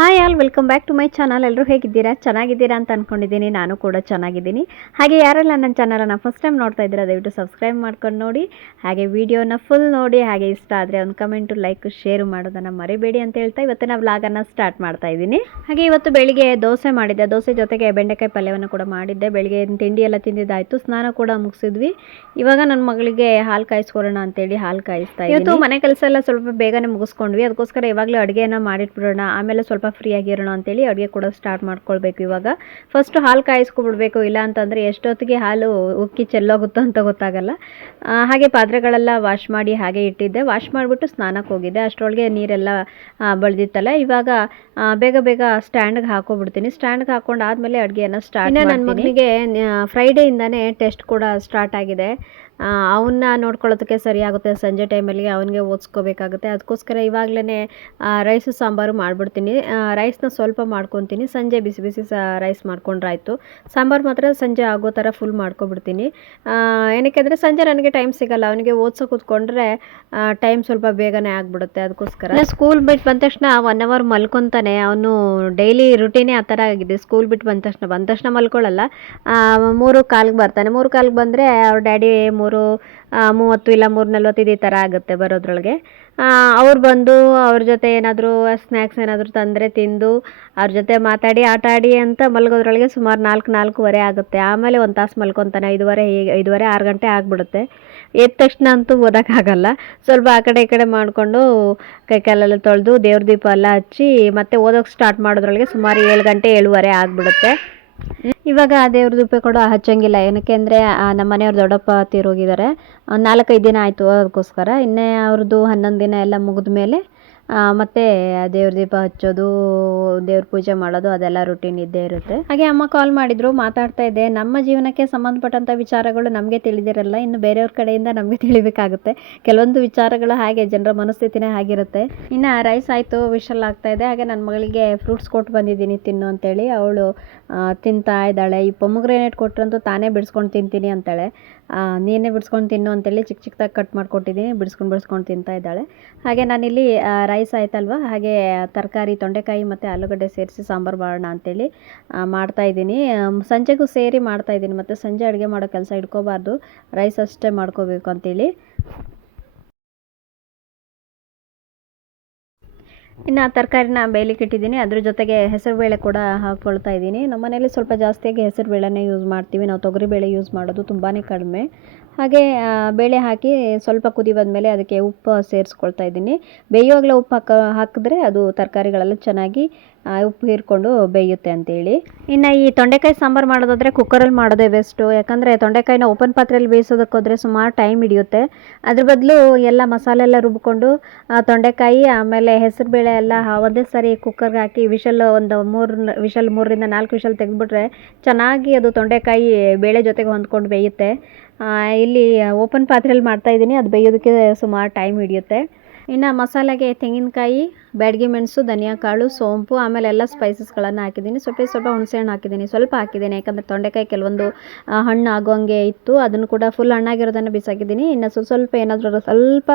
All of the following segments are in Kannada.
Hi all welcome back to my channel ಎಲ್ಲರೂ ಹೇಗಿದ್ದೀರಾ? ಚೆನ್ನಾಗಿದ್ದೀರಾ ಅಂತ ಅಂದ್ಕೊಂಡಿದ್ದೀನಿ ನಾನು ಕೂಡ ಚೆನ್ನಾಗಿದ್ದೀನಿ. ಹಾಗೆ ಯಾರೆಲ್ಲ ನನ್ನ ಚಾನಲನ್ನು ಫಸ್ಟ್ ಟೈಮ್ ನೋಡ್ತಾ ಇದ್ದೀರಾ ದಯವಿಟ್ಟು ಸಬ್ಸ್ಕ್ರೈಬ್ ಮಾಡ್ಕೊಂಡು ನೋಡಿ. ಹಾಗೆ ವಿಡಿಯೋನ ಫುಲ್ ನೋಡಿ. ಹಾಗೆ ಇಷ್ಟ ಆದರೆ ಒಂದು ಕಮೆಂಟು ಲೈಕ್ ಶೇರ್ ಮಾಡೋದನ್ನು ಮರಿಬೇಡಿ ಅಂತ ಹೇಳ್ತಾ ಇವತ್ತಿನ ವ್ಲಾಗನ್ನು ಸ್ಟಾರ್ಟ್ ಮಾಡ್ತಾ ಇದ್ದೀನಿ. ಹಾಗೆ ಇವತ್ತು ಬೆಳಿಗ್ಗೆ ದೋಸೆ ಮಾಡಿದ್ದೆ. ದೋಸೆ ಜೊತೆಗೆ ಬೆಂಡೆಕಾಯಿ ಪಲ್ಯವನ್ನು ಕೂಡ ಮಾಡಿದ್ದೆ. ಬೆಳಿಗ್ಗೆ ತಿಂಡಿ ಎಲ್ಲ ತಿಂದಿದ್ದಾಯಿತು. ಸ್ನಾನ ಕೂಡ ಮುಗಿಸಿದ್ವಿ. ಇವಾಗ ನನ್ನ ಮಗಳಿಗೆ ಹಾಲು ಕಾಯಿಸ್ಕೊಡೋಣ ಅಂತೇಳಿ ಹಾಲು ಕಾಯಿಸ್ತಾ ಇವತ್ತು ಮನೆ ಕೆಲಸ ಎಲ್ಲ ಸ್ವಲ್ಪ ಬೇಗನೆ ಮುಗಿಸ್ಕೊಂಡ್ವಿ. ಅದಕ್ಕೋಸ್ಕರ ಇವಾಗಲೇ ಅಡುಗೆಯನ್ನು ಮಾಡಿಟ್ಬಿಡೋಣ. ಆಮೇಲೆ ಸ್ವಲ್ಪ ಫ್ರೀ ಆಗಿರೋಣ ಅಂತೇಳಿ ಅಡುಗೆ ಕೂಡ ಸ್ಟಾರ್ಟ್ ಮಾಡ್ಕೊಳ್ಬೇಕು ಇವಾಗ. ಫಸ್ಟ್ ಹಾಲು ಕಾಯಿಸ್ಕೊಬಿಡ್ಬೇಕು ಇಲ್ಲ ಅಂತಂದರೆ ಎಷ್ಟೊತ್ತಿಗೆ ಹಾಲು ಉಕ್ಕಿ ಚೆಲ್ಲೋಗುತ್ತೋ ಅಂತ ಗೊತ್ತಾಗಲ್ಲ. ಹಾಗೆ ಪಾತ್ರೆಗಳೆಲ್ಲ ವಾಶ್ ಮಾಡಿ ಹಾಗೆ ಇಟ್ಟಿದ್ದೆ. ವಾಶ್ ಮಾಡಿಬಿಟ್ಟು ಸ್ನಾನಕ್ಕೆ ಹೋಗಿದ್ದೆ. ಅಷ್ಟರೊಳಗೆ ನೀರೆಲ್ಲ ಬಳ್ದಿತ್ತಲ್ಲ. ಇವಾಗ ಬೇಗ ಬೇಗ ಸ್ಟ್ಯಾಂಡ್ಗೆ ಹಾಕೋಬಿಡ್ತೀನಿ. ಸ್ಟ್ಯಾಂಡ್ಗೆ ಹಾಕೊಂಡು ಆದಮೇಲೆ ಅಡುಗೆಯನ್ನು ಸ್ಟಾರ್ಟ್ ನನ್ನ ಮಗನಿಗೆ ಫ್ರೈಡೇಯಿಂದನೇ ಟೆಸ್ಟ್ ಕೂಡ ಸ್ಟಾರ್ಟ್ ಆಗಿದೆ. ಅವನ್ನ ನೋಡ್ಕೊಳ್ಳೋದಕ್ಕೆ ಸರಿಯಾಗುತ್ತೆ ಸಂಜೆ ಟೈಮಲ್ಲಿ ಅವನಿಗೆ ಓದಿಸ್ಕೋಬೇಕಾಗುತ್ತೆ. ಅದಕ್ಕೋಸ್ಕರ ಇವಾಗಲೇ ರೈಸು ಸಾಂಬಾರು ಮಾಡಿಬಿಡ್ತೀನಿ. ರೈಸ್ನ ಸ್ವಲ್ಪ ಮಾಡ್ಕೊತೀನಿ. ಸಂಜೆ ಬಿಸಿ ಬಿಸಿ ಸ ರೈಸ್ ಮಾಡ್ಕೊಂಡ್ರಾಯ್ತು. ಸಾಂಬಾರು ಮಾತ್ರ ಸಂಜೆ ಆಗೋ ಥರ ಫುಲ್ ಮಾಡ್ಕೊಬಿಡ್ತೀನಿ. ಏನಕ್ಕೆ ಅಂದರೆ ಸಂಜೆ ನನಗೆ ಟೈಮ್ ಸಿಗಲ್ಲ. ಅವನಿಗೆ ಓದ್ಸೋ ಕೂತ್ಕೊಂಡ್ರೆ ಟೈಮ್ ಸ್ವಲ್ಪ ಬೇಗನೆ ಆಗಿಬಿಡುತ್ತೆ. ಅದಕ್ಕೋಸ್ಕರ ಸ್ಕೂಲ್ ಬಿಟ್ಟು ಬಂದ ತಕ್ಷಣ ಒನ್ ಅವರ್ ಮಲ್ಕೊತಾನೆ. ಅವನು ಡೈಲಿ ರುಟೀನೇ ಆ ಥರ ಆಗಿದೆ. ಸ್ಕೂಲ್ ಬಿಟ್ಟು ಬಂದ ತಕ್ಷಣ ಬಂದ ತಕ್ಷಣ ಮಲ್ಕೊಳ್ಳಲ್ಲ ಮೂರು ಕಾಲಿಗೆ ಬರ್ತಾನೆ. ಮೂರು ಕಾಲಿಗೆ ಬಂದರೆ ಅವ್ರ ಡ್ಯಾಡಿ ಮೂರು ಆ, ಮೂವತ್ತು ಇಲ್ಲ ಮೂರು ನಲ್ವತ್ತು ಇದೇ ಥರ ಆಗುತ್ತೆ ಬರೋದ್ರೊಳಗೆ. ಅವ್ರು ಬಂದು ಅವ್ರ ಜೊತೆ ಏನಾದರೂ ಸ್ನ್ಯಾಕ್ಸ್ ಏನಾದರೂ ತಂದರೆ ತಿಂದು ಅವ್ರ ಜೊತೆ ಮಾತಾಡಿ ಆಟ ಆಡಿ ಅಂತ ಮಲಗೋದ್ರೊಳಗೆ ಸುಮಾರು ನಾಲ್ಕು ನಾಲ್ಕೂವರೆ ಆಗುತ್ತೆ. ಆಮೇಲೆ ಒಂದು ತಾಸು ಮಲ್ಕೊತಾನೆ ಐದುವರೆ ಹೀಗೆ ಐದುವರೆ ಆರು ಗಂಟೆ ಆಗಿಬಿಡುತ್ತೆ. ಎದ್ದ ತಕ್ಷಣ ಅಂತೂ ಓದೋಕ್ಕಾಗಲ್ಲ. ಸ್ವಲ್ಪ ಆ ಕಡೆ ಈ ಕಡೆ ಮಾಡಿಕೊಂಡು ಕೈಕಾಲೆಲ್ಲ ತೊಳೆದು ದೇವ್ರ ದೀಪ ಎಲ್ಲ ಹಚ್ಚಿ ಮತ್ತೆ ಓದೋಕೆ ಸ್ಟಾರ್ಟ್ ಮಾಡೋದ್ರೊಳಗೆ ಸುಮಾರು ಏಳು ಗಂಟೆ ಏಳುವರೆ ಆಗಿಬಿಡುತ್ತೆ. ಇವಾಗ ದೇವ್ರ ದೀಪ ಕೂಡ ಹಚ್ಚಂಗಿಲ್ಲ. ಏನಕ್ಕೆ ಅಂದರೆ ನಮ್ಮ ಮನೆಯವ್ರ ದೊಡ್ಡಪ್ಪ ತೀರೋಗಿದ್ದಾರೆ ಹೋಗಿದ್ದಾರೆ ನಾಲ್ಕೈದು ದಿನ ಆಯಿತು ಅದಕ್ಕೋಸ್ಕರ. ಇನ್ನೇ ಅವ್ರದ್ದು ಹನ್ನೊಂದು ದಿನ ಎಲ್ಲ ಮುಗಿದ ಮೇಲೆ ಮತ್ತೆ ದೇವ್ರ ದೀಪ ಹಚ್ಚೋದು, ದೇವ್ರ ಪೂಜೆ ಮಾಡೋದು, ಅದೆಲ್ಲ ರುಟೀನ್ ಇದ್ದೇ ಇರುತ್ತೆ. ಹಾಗೆ ಅಮ್ಮ ಕಾಲ್ ಮಾಡಿದ್ರು, ಮಾತಾಡ್ತಾ ಇದ್ದೆ. ನಮ್ಮ ಜೀವನಕ್ಕೆ ಸಂಬಂಧಪಟ್ಟಂಥ ವಿಚಾರಗಳು ನಮಗೆ ತಿಳಿದಿರಲ್ಲ. ಇನ್ನು ಬೇರೆಯವ್ರ ಕಡೆಯಿಂದ ನಮಗೆ ತಿಳಿಬೇಕಾಗುತ್ತೆ. ಕೆಲವೊಂದು ವಿಚಾರಗಳು ಹಾಗೆ ಜನರ ಮನಸ್ಥಿತಿನೇ ಆಗಿರುತ್ತೆ. ಇನ್ನು ರೈಸ್ ಆಯಿತು ವಿಶಲ್ ಆಗ್ತಾ ಇದೆ. ಹಾಗೆ ನನ್ನ ಮಗಳಿಗೆ ಫ್ರೂಟ್ಸ್ ಕೊಟ್ಟು ಬಂದಿದ್ದೀನಿ ತಿನ್ನು ಅಂತೇಳಿ ಅವಳು ತಿಂತಾ ಇದ್ದಾಳೆ. ಈ ಪೊಮಗ್ರೆನೇಟ್ ಕೊಟ್ರಂತೂ ತಾನೇ ಬಿಡಿಸ್ಕೊಂಡು ತಿಂತೀನಿ ಅಂತಾಳೆ. ನೀನೇ ಬಿಡಿಸ್ಕೊಂಡು ತಿನ್ನು ಅಂತೇಳಿ ಚಿಕ್ಕ ಚಿಕ್ಕದಾಗಿ ಕಟ್ ಮಾಡಿಕೊಟ್ಟಿದ್ದೀನಿ. ಬಿಡಿಸ್ಕೊಂಡು ಬಿಡಿಸ್ಕೊಂಡು ತಿಂತಾ ಇದ್ದಾಳೆ. ಹಾಗೆ ನಾನಿಲ್ಲಿ ರೈಸ್ ಆಯ್ತಲ್ವ? ಹಾಗೆ ತರಕಾರಿ, ತೊಂಡೆಕಾಯಿ ಮತ್ತು ಆಲೂಗಡ್ಡೆ ಸೇರಿಸಿ ಸಾಂಬಾರು ಮಾಡೋಣ ಅಂತೇಳಿ ಮಾಡ್ತಾಯಿದ್ದೀನಿ ಸಂಜೆಗೂ ಸೇರಿ ಮಾಡ್ತಾಯಿದ್ದೀನಿ ಮತ್ತು ಸಂಜೆ ಅಡುಗೆ ಮಾಡೋ ಕೆಲಸ ಇಟ್ಕೋಬಾರ್ದು. ರೈಸ್ ಅಷ್ಟೇ ಮಾಡ್ಕೋಬೇಕು ಅಂತೇಳಿ. ಇನ್ನು ತರಕಾರಿನ ಬೇಯಲಿಕ್ಕೆ ಇಟ್ಟಿದ್ದೀನಿ. ಅದ್ರ ಜೊತೆಗೆ ಹೆಸರುಬೇಳೆ ಕೂಡ ಹಾಕ್ಕೊಳ್ತಾ ಇದ್ದೀನಿ. ನಮ್ಮ ಮನೇಲಿ ಸ್ವಲ್ಪ ಜಾಸ್ತಿಯಾಗಿ ಹೆಸರುಬೇಳೆನೇ ಯೂಸ್ ಮಾಡ್ತೀವಿ. ನಾವು ತೊಗರಿಬೇಳೆ ಯೂಸ್ ಮಾಡೋದು ತುಂಬಾ ಕಡಿಮೆ. ಹಾಗೆ ಬೇಳೆ ಹಾಕಿ ಸ್ವಲ್ಪ ಕುದಿ ಬಂದಮೇಲೆ ಅದಕ್ಕೆ ಉಪ್ಪು ಸೇರಿಸ್ಕೊಳ್ತಾ ಇದ್ದೀನಿ. ಬೇಯುವಾಗಲೇ ಉಪ್ಪು ಹಾಕ, ಹಾಕಿದ್ರೆ ಅದು ತರಕಾರಿಗಳೆಲ್ಲ ಚೆನ್ನಾಗಿ ಉಪ್ಪು ಹೀರ್ಕೊಂಡು ಬೇಯುತ್ತೆ ಅಂತೇಳಿ. ಇನ್ನು ಈ ತೊಂಡೆಕಾಯಿ ಸಾಂಬಾರು ಮಾಡೋದಾದರೆ ಕುಕ್ಕರಲ್ಲಿ ಮಾಡೋದೇ ಬೆಸ್ಟು. ಯಾಕಂದರೆ ತೊಂಡೆಕಾಯಿನ ಓಪನ್ ಪಾತ್ರೆಯಲ್ಲಿ ಬೇಯಿಸೋದಕ್ಕೆ ಹೋದರೆ ಸುಮಾರು ಟೈಮ್ ಹಿಡಿಯುತ್ತೆ. ಅದ್ರ ಬದಲು ಎಲ್ಲ ಮಸಾಲೆ ಎಲ್ಲ ರುಬ್ಕೊಂಡು ತೊಂಡೆಕಾಯಿ, ಆಮೇಲೆ ಹೆಸರುಬೇಳೆ ಎಲ್ಲ ಹಾ- ಒಂದೇ ಸಾರಿ ಕುಕ್ಕರ್ಗೆ ಹಾಕಿ ವಿಷಲ್ ಒಂದು ಮೂರು, ವಿಷಲ್ ಮೂರರಿಂದ ನಾಲ್ಕು ವಿಷಲ್ ತೆಗೆದ್ಬಿಟ್ರೆ ಚೆನ್ನಾಗಿ ಅದು ತೊಂಡೆಕಾಯಿ ಬೇಳೆ ಜೊತೆಗೆ ಹೊಂದ್ಕೊಂಡು ಬೇಯುತ್ತೆ. ಇಲ್ಲಿ ಓಪನ್ ಪಾತ್ರೆಯಲ್ಲಿ ಮಾಡ್ತಾ ಇದ್ದೀನಿ. ಅದು ಬೇಯೋದಕ್ಕೆ ಸುಮಾರು ಟೈಮ್ ಹಿಡಿಯುತ್ತೆ. ಇನ್ನು ಮಸಾಲೆಗೆ ತೆಂಗಿನಕಾಯಿ, ಬ್ಯಾಡಗಿ ಮೆಣಸು, ಧನಿಯಾ ಕಾಳು, ಸೋಂಪು, ಆಮೇಲೆ ಎಲ್ಲ ಸ್ಪೈಸಸ್ಗಳನ್ನು ಹಾಕಿದ್ದೀನಿ. ಸ್ವಲ್ಪ ಸ್ವಲ್ಪ ಹುಣಸೆಹಣ್ಣು ಹಾಕಿದ್ದೀನಿ. ಸ್ವಲ್ಪ ಹಾಕಿದ್ದೀನಿ. ಯಾಕಂದರೆ ತೊಂಡೆಕಾಯಿ ಕೆಲವೊಂದು ಹಣ್ಣು ಆಗೋಂಗೆ ಇತ್ತು. ಅದನ್ನು ಕೂಡ ಫುಲ್ ಹಣ್ಣಾಗಿರೋದನ್ನು ಬಿಸಾಕಿದ್ದೀನಿ. ಇನ್ನು ಸ್ವಲ್ಪ ಸ್ವಲ್ಪ ಏನಾದರೂ ಸ್ವಲ್ಪ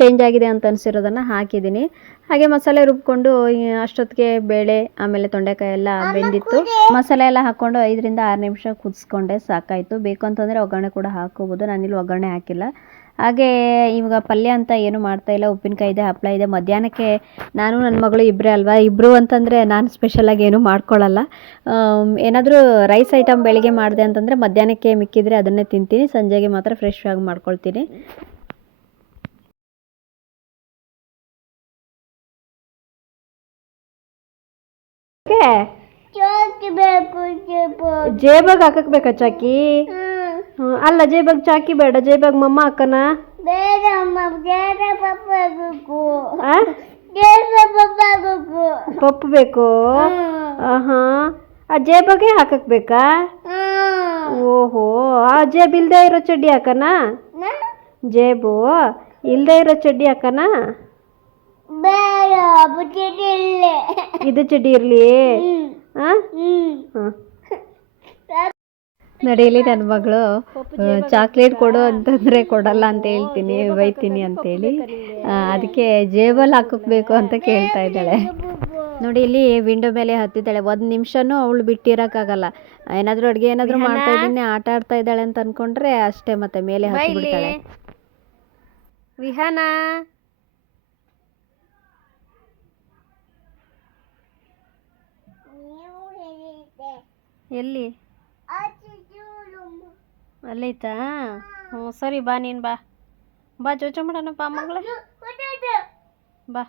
ಚೇಂಜ್ ಆಗಿದೆ ಅಂತ ಅನಿಸಿರೋದನ್ನು ಹಾಕಿದ್ದೀನಿ. ಹಾಗೆ ಮಸಾಲೆ ರುಬ್ಕೊಂಡು ಅಷ್ಟೊತ್ತಿಗೆ ಬೇಳೆ, ಆಮೇಲೆ ತೊಂಡೆಕಾಯಿ ಎಲ್ಲ ಬೆಂದಿತ್ತು. ಮಸಾಲೆ ಎಲ್ಲ ಹಾಕ್ಕೊಂಡು ಐದರಿಂದ ಆರು ನಿಮಿಷ ಕುದಿಸ್ಕೊಂಡೆ. ಸಾಕಾಯಿತು. ಬೇಕು ಅಂತಂದರೆ ಒಗ್ಗರಣೆ ಕೂಡ ಹಾಕೋಬೋದು ನಾನಿಲ್ಲಿ ಒಗ್ಗರಣೆ ಹಾಕಿಲ್ಲ. ಹಾಗೆ ಇವಾಗ ಪಲ್ಯ ಅಂತ ಏನು ಮಾಡ್ತಾ ಇಲ್ಲ. ಉಪ್ಪಿನಕಾಯಿ ಇದೆ ಹಪ್ಪಳ ಇದೆ. ಮಧ್ಯಾಹ್ನಕ್ಕೆ ನಾನು ನನ್ನ ಮಗಳು ಇಬ್ಬರೇ ಅಲ್ವಾ? ಇಬ್ಬರು ಅಂತಂದರೆ ನಾನು ಸ್ಪೆಷಲಾಗಿ ಏನೂ ಮಾಡ್ಕೊಳ್ಳಲ್ಲ ಏನಾದರೂ ರೈಸ್ ಐಟಮ್ ಬೆಳಿಗ್ಗೆ ಮಾಡಿದೆ ಅಂತಂದರೆ ಮಧ್ಯಾಹ್ನಕ್ಕೆ ಮಿಕ್ಕಿದ್ರೆ ಅದನ್ನೇ ತಿಂತೀನಿ. ಸಂಜೆಗೆ ಮಾತ್ರ ಫ್ರೆಶ್ ಆಗಿ ಮಾಡ್ಕೊಳ್ತೀನಿ. ಜೇಬಾಗ ಹಾಕಕ್ ಬೇಕಾ ಚಾಕಿ ಅಲ್ಲ ಜೇಬಾಗ ಚಾಕಿ ಬೇಡ ಜೇಬಾಗ ಮಮ್ಮ ಅಕ್ಕನ ಬೇಡ ಅಮ್ಮ ಬೇಡ ಪಪ್ಪ ಬೇಕು. ಆ? ಬೇಡ ಪಪ್ಪ ಬೇಕು. ಪಪ್ಪು ಬೇಕು? ಆಹಾ. ಆ ಜೇಬಾಗೆ ಹಾಕಕ್ ಬೇಕಾ? ಓಹೋ ಆ ಜೇಬ್ ಇಲ್ದೇ ಇರೋ ಚಡ್ಡಿ ಹಾಕನ? ಜೇಬು ಇಲ್ದೇ ಇರೋ ಚಡ್ಡಿ ಹಾಕನ? ಬೇಡ ಬುಟ್ಟಿಲ್ಲೇ ಇದು ಚಡ್ಡಿ ಇರ್ಲಿ? ಆ? ಹ್ಮ್. ಹ. ನಡೀಲಿ ನನ್ನ ಮಗಳು. ಚಾಕ್ಲೇಟ್ ಕೊಡು ಅಂತಂದ್ರೆ ಕೊಡಲ್ಲ ಅಂತ ಹೇಳ್ತೀನಿ ಬೈತೀನಿ ಅಂತೇಳಿ. ಹೇಳಿ ಅದಕ್ಕೆ ಜೇಬಲ್ ಹಾಕಬೇಕು ಅಂತ ಕೇಳ್ತಾ ಇದ್ದಾಳೆ. ನೋಡಿ ಇಲ್ಲಿ ವಿಂಡೋ ಮೇಲೆ ಹತ್ತಿದ್ದಾಳೆ. ಒಂದು ನಿಮಿಷನೂ ಅವಳು ಬಿಟ್ಟಿರೋಕ್ಕಾಗಲ್ಲ. ಏನಾದರೂ ಅಡುಗೆ ಏನಾದರೂ ಮಾಡ್ತಾ ಇದ್ದೀನಿ ಆಟ ಆಡ್ತಾ ಇದ್ದಾಳೆ ಅಂತ ಅನ್ಕೊಂಡ್ರೆ ಅಷ್ಟೇ ಮತ್ತೆ ಮೇಲೆ ಹತ್ತಿಬಿಡ್ತಾಳೆ. ವಿಹಾನ ಎಲ್ಲಿ? ಅಲ್ಲೈತಾ? ಹ್ಞೂ ಸರಿ ಬಾ ನೀನು ಬಾ. ಬಾ ಜೋಜೋ ಮಾಡೋಣ ಬಾ ಮಗಳೇ. ಬಾ.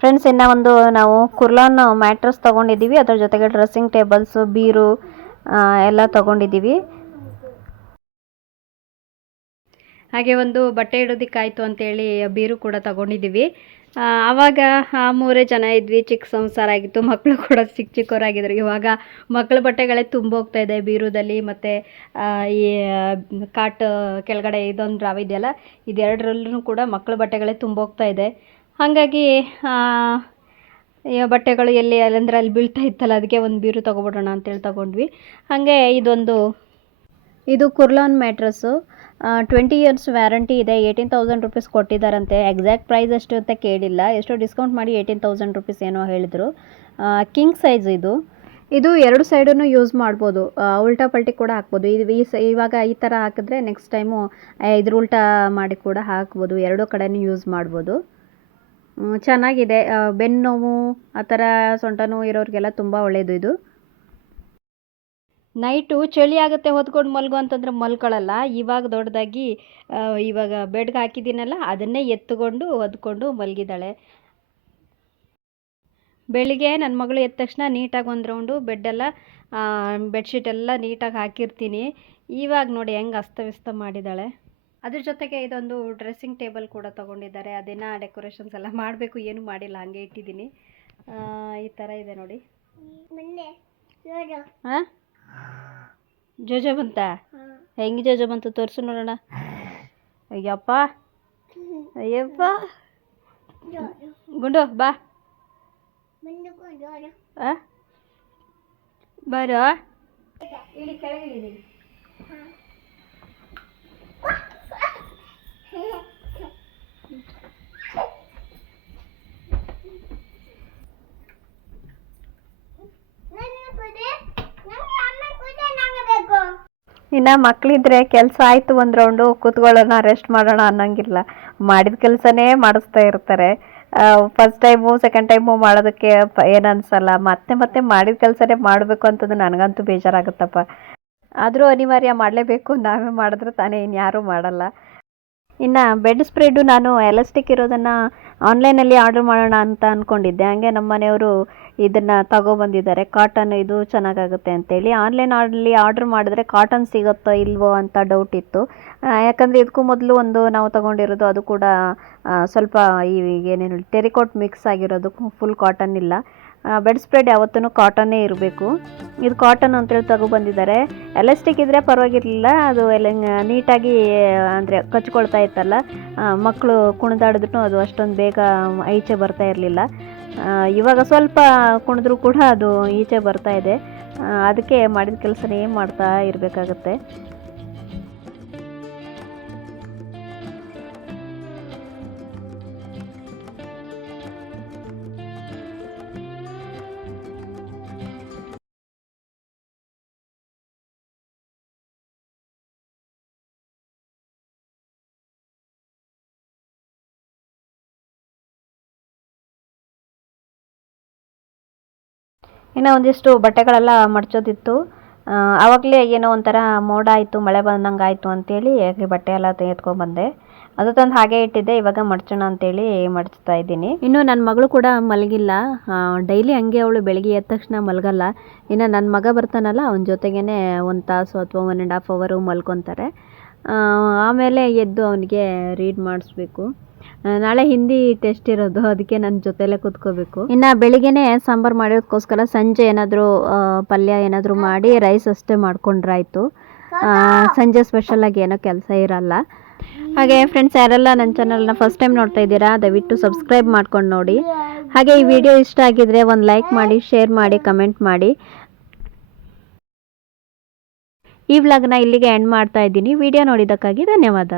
ಫ್ರೆಂಡ್ಸ್ ಇನ್ನು ಒಂದು ನಾವು ಕುರ್ಲಾನ್ ಮ್ಯಾಟ್ರಸ್ ತೊಗೊಂಡಿದ್ದೀವಿ. ಅದ್ರ ಜೊತೆಗೆ ಡ್ರೆಸ್ಸಿಂಗ್ ಟೇಬಲ್ಸು ಬೀರು ಎಲ್ಲ ತೊಗೊಂಡಿದ್ದೀವಿ. ಹಾಗೆ ಒಂದು ಬಟ್ಟೆ ಇಡೋದಕ್ಕಾಯಿತು ಅಂತೇಳಿ ಬೀರು ಕೂಡ ತಗೊಂಡಿದ್ದೀವಿ. ಆವಾಗ ಆ ಮೂರೇ ಜನ ಇದ್ವಿ, ಚಿಕ್ಕ ಸಂಸಾರ ಆಗಿತ್ತು ಮಕ್ಕಳು ಕೂಡ ಚಿಕ್ಕ ಚಿಕ್ಕವರಾಗಿದ್ರು ಇವಾಗ ಮಕ್ಕಳ ಬಟ್ಟೆಗಳೇ ತುಂಬ ಹೋಗ್ತಾ ಇದೆ ಬೀರುದಲ್ಲಿ, ಮತ್ತು ಈ ಕಾಟ್ ಕೆಳಗಡೆ ಇದೊಂದು ರಾವ್ ಇದೆಯಲ್ಲ, ಇದೆರಡರಲ್ಲೂ ಕೂಡ ಮಕ್ಕಳ ಬಟ್ಟೆಗಳೇ ತುಂಬ ಹೋಗ್ತಾ ಇದೆ. ಹಾಗಾಗಿ ಬಟ್ಟೆಗಳು ಎಲ್ಲಿ, ಅಲ್ಲಂದ್ರೆ ಅಲ್ಲಿ ಬೀಳ್ತಾ ಇತ್ತಲ್ಲ, ಅದಕ್ಕೆ ಒಂದು ಬೀರು ತೊಗೊಬಿಡೋಣ ಅಂತೇಳಿ ತಗೊಂಡ್ವಿ. ಹಾಗೆ ಇದೊಂದು, ಇದು Kurlon mattress. Twenty years warranty ಇದೆ ಏಯ್ಟೀನ್ ತೌಸಂಡ್ ರುಪೀಸ್ ಕೊಟ್ಟಿದ್ದಾರಂತೆ. ಎಕ್ಸಾಕ್ಟ್ ಪ್ರೈಸ್ ಎಷ್ಟು ಅಂತ ಕೇಳಿಲ್ಲ. ಎಷ್ಟೋ ಡಿಸ್ಕೌಂಟ್ ಮಾಡಿ ಏಯ್ಟೀನ್ ತೌಸಂಡ್ ರುಪೀಸ್ ಏನೋ ಹೇಳಿದರು. ಕಿಂಗ್ ಸೈಜ್ ಇದು. ಇದು ಎರಡು ಸೈಡನ್ನು ಯೂಸ್ ಮಾಡ್ಬೋದು. ಉಲ್ಟಾ ಪಲ್ಟಿ ಕೂಡ ಹಾಕ್ಬೋದು. ಇದು ಈ ಸ, ಇವಾಗ ಈ ಥರ ಹಾಕಿದ್ರೆ ನೆಕ್ಸ್ಟ್ ಟೈಮು ಇದ್ರ ಉಲ್ಟಾ ಮಾಡಿ ಕೂಡ ಹಾಕ್ಬೋದು. ಎರಡೂ ಕಡೆನೂ ಯೂಸ್ ಮಾಡ್ಬೋದು. ಚೆನ್ನಾಗಿದೆ. ಬೆನ್ನು ನೋವು, ಆ ಥರ ಸೊಂಟ ನೋವು ಇರೋರಿಗೆಲ್ಲ ತುಂಬ ಒಳ್ಳೆಯದು ಇದು. ನೈಟು ಚಳಿ ಆಗುತ್ತೆ ಹೊತ್ಕೊಂಡು ಮಲ್ಗು ಅಂತಂದ್ರೆ ಮಲ್ಕೊಳ್ಳಲ್ಲ ಇವಾಗ ದೊಡ್ಡದಾಗಿ ಇವಾಗ ಬೆಡ್ಗೆ ಹಾಕಿದ್ದೀನಲ್ಲ ಅದನ್ನೇ ಎತ್ತುಕೊಂಡು ಹೊದ್ಕೊಂಡು ಮಲಗಿದ್ದಾಳೆ. ಬೆಳಿಗ್ಗೆ ನನ್ನ ಮಗಳು ಎದ್ದ ತಕ್ಷಣ ನೀಟಾಗಿ ಒಂದು ರೌಂಡು ಬೆಡ್ಡೆಲ್ಲ ಬೆಡ್ಶೀಟ್ ಎಲ್ಲ ನೀಟಾಗಿ ಹಾಕಿರ್ತೀನಿ. ಇವಾಗ ನೋಡಿ ಹೆಂಗೆ ಅಸ್ತವ್ಯಸ್ತ ಮಾಡಿದ್ದಾಳೆ. ಅದ್ರ ಜೊತೆಗೆ ಇದೊಂದು ಡ್ರೆಸ್ಸಿಂಗ್ ಟೇಬಲ್ ಕೂಡ ತೊಗೊಂಡಿದ್ದಾರೆ. ಅದೇನೋ ಡೆಕೋರೇಷನ್ಸ್ ಎಲ್ಲ ಮಾಡಬೇಕು ಏನು ಮಾಡಿಲ್ಲ ಹಾಗೆ ಇಟ್ಟಿದ್ದೀನಿ. ಈ ಥರ ಇದೆ ನೋಡು. ಹಾಂ ಜೋಜೋ ಬಂತಾ ಹೆಂಗೆ ಜೋಜೋ ಬಂತು ತೋರಿಸು ನೋಡೋಣ ಅಯ್ಯಪ್ಪ ಅಯ್ಯಪ್ಪ ನೋಡು ಗುಂಡು ಬಾ ಮೊನ್ನೆ ನೋಡು ಆ ಇನ್ನು ಮಕ್ಕಳಿದ್ರೆ ಕೆಲಸ ಆಯಿತು ಒಂದು ರೌಂಡು ಕೂತ್ಕೊಳ್ಳೋಣ ರೆಸ್ಟ್ ಮಾಡೋಣ ಅನ್ನೋಂಗಿಲ್ಲ. ಮಾಡಿದ ಕೆಲಸನೇ ಮಾಡಿಸ್ತಾ ಇರ್ತಾರೆ. ಫಸ್ಟ್ ಟೈಮು ಸೆಕೆಂಡ್ ಟೈಮು ಮಾಡೋದಕ್ಕೆ ಏನು ಮತ್ತೆ ಮತ್ತೆ ಮಾಡಿದ ಕೆಲಸನೇ ಮಾಡಬೇಕು ಅಂತಂದು ನನಗಂತೂ ಬೇಜಾರಾಗುತ್ತಪ್ಪ. ಆದರೂ ಅನಿವಾರ್ಯ ಮಾಡಲೇಬೇಕು. ನಾವೇ ಮಾಡಿದ್ರೆ ತಾನೇ ಇನ್ಯಾರೂ ಮಾಡಲ್ಲ. ಇನ್ನು ಬೆಡ್ ಸ್ಪ್ರೆಡ್ಡು ನಾನು ಎಲಾಸ್ಟಿಕ್ ಇರೋದನ್ನು ಆನ್ಲೈನಲ್ಲಿ ಆರ್ಡರ್ ಮಾಡೋಣ ಅಂತ ಅಂದ್ಕೊಂಡಿದ್ದೆ ಹಂಗೆ ನಮ್ಮ ಮನೆಯವರು ಇದನ್ನು ತಗೊಬಂದಿದ್ದಾರೆ. ಕಾಟನ್ ಇದು ಚೆನ್ನಾಗಾಗುತ್ತೆ ಅಂತೇಳಿ. ಆನ್ಲೈನ್ ಅಲ್ಲಿ ಆರ್ಡ್ರ್ ಮಾಡಿದ್ರೆ ಕಾಟನ್ ಸಿಗುತ್ತೋ ಇಲ್ವೋ ಅಂತ ಡೌಟ್ ಇತ್ತು. ಯಾಕಂದರೆ ಇದಕ್ಕೂ ಮೊದಲು ಒಂದು ನಾವು ತಗೊಂಡಿರೋದು ಅದು ಕೂಡ ಸ್ವಲ್ಪ ಈ ಏನೇನು ಟೆರಿಕೋಟ್ ಮಿಕ್ಸ್ ಆಗಿರೋದು ಫುಲ್ ಕಾಟನ್ ಇಲ್ಲ. ಬೆಡ್ ಸ್ಪ್ರೆಡ್ ಯಾವತ್ತೂ ಕಾಟನ್ನೇ ಇರಬೇಕು. ಇದು ಕಾಟನ್ ಅಂತೇಳಿ ತಗೊಬಂದಿದ್ದಾರೆ. ಎಲಾಸ್ಟಿಕ್ ಇದ್ದರೆ ಪರವಾಗಿರಲಿಲ್ಲ. ಅದು ಎಲ್ಲ ನೀಟಾಗಿ, ಅಂದರೆ ಕಚ್ಕೊಳ್ತಾ ಇತ್ತಲ್ಲ. ಮಕ್ಕಳು ಕುಣಿದಾಡಿದ್ರು ಅದು ಅಷ್ಟೊಂದು ಬೇಗ ಐಚೆ ಬರ್ತಾ ಇರಲಿಲ್ಲ. ಇವಾಗ ಸ್ವಲ್ಪ ಕುಣಿದ್ರೂ ಕೂಡ ಅದು ಈಚೆ ಬರ್ತಾ ಇದೆ. ಅದಕ್ಕೆ ಮಾಡಿದ ಕೆಲಸನೇ ಮಾಡ್ತಾ ಇರಬೇಕಾಗತ್ತೆ? ಇನ್ನು ಒಂದಿಷ್ಟು ಬಟ್ಟೆಗಳೆಲ್ಲ ಮಡ್ಚೋದಿತ್ತು. ಆವಾಗಲೇ ಏನೋ ಒಂಥರ ಮೋಡ ಆಯಿತು, ಮಳೆ ಬಂದಂಗೆ ಆಯಿತು ಅಂತೇಳಿ ಬಟ್ಟೆ ಎಲ್ಲ ತೆಗೆದ್ಕೊಂಡ್ಬಂದೆ ಅದು ತಂದು ಹಾಗೆ ಇಟ್ಟಿದ್ದೆ, ಇವಾಗ ಮಡ್ಚೋಣ ಅಂತೇಳಿ ಮಡಚ್ತಾ ಇದ್ದೀನಿ. ಇನ್ನು ನನ್ನ ಮಗಳು ಕೂಡ ಮಲಗಿಲ್ಲ. ಡೈಲಿ ಹಂಗೆ ಅವಳು ಬೆಳಗ್ಗೆ ಎದ್ದ ತಕ್ಷಣ ಮಲಗಲ್ಲ. ಇನ್ನು ನನ್ನ ಮಗ ಬರ್ತಾನಲ್ಲ, ಅವನ ಜೊತೆಗೇ ಒಂದು ತಾಸು ಅಥವಾ ಒನ್ ಆ್ಯಂಡ್ ಹಾಫ್ ಅವರು ಮಲ್ಕೊತಾರೆ. ಆಮೇಲೆ ಎದ್ದು ಅವನಿಗೆ ರೀಡ್ ಮಾಡಿಸ್ಬೇಕು. ನಾಳೆ ಹಿಂದಿ ಟೆಸ್ಟ್ ಇರೋದು, ಅದಕ್ಕೆ ನನ್ನ ಜೊತೆಲೇ ಕೂತ್ಕೋಬೇಕು. ಇನ್ನು ಬೆಳಿಗ್ಗೆನೆ ಸಾಂಬಾರು ಮಾಡೋದಕ್ಕೋಸ್ಕರ ಸಂಜೆ ಏನಾದರೂ ಪಲ್ಯ ಏನಾದರೂ ಮಾಡಿ ರೈಸ್ ಅಷ್ಟೇ ಮಾಡ್ಕೊಂಡ್ರಾಯ್ತು. ಸಂಜೆ ಸ್ಪೆಷಲಾಗಿ ಏನೋ ಕೆಲಸ ಇರಲ್ಲ. ಹಾಗೆ ಫ್ರೆಂಡ್ಸ್ ಯಾರೆಲ್ಲ ನನ್ನ ಚಾನಲ್ನ ಫಸ್ಟ್ ಟೈಮ್ ನೋಡ್ತಾ ಇದ್ದೀರಾ, ದಯವಿಟ್ಟು ಸಬ್ಸ್ಕ್ರೈಬ್ ಮಾಡ್ಕೊಂಡು ನೋಡಿ. ಹಾಗೆ ಈ ವಿಡಿಯೋ ಇಷ್ಟ ಆಗಿದ್ರೆ ಒಂದು ಲೈಕ್ ಮಾಡಿ ಶೇರ್ ಮಾಡಿ ಕಮೆಂಟ್ ಮಾಡಿ. ಈ ವ್ಲಾಗ್ನ ಇಲ್ಲಿಗೆ ಎಂಡ್ ಮಾಡ್ತಾ ಇದ್ದೀನಿ. ವಿಡಿಯೋ ನೋಡಿದ್ದಕ್ಕಾಗಿ ಧನ್ಯವಾದ.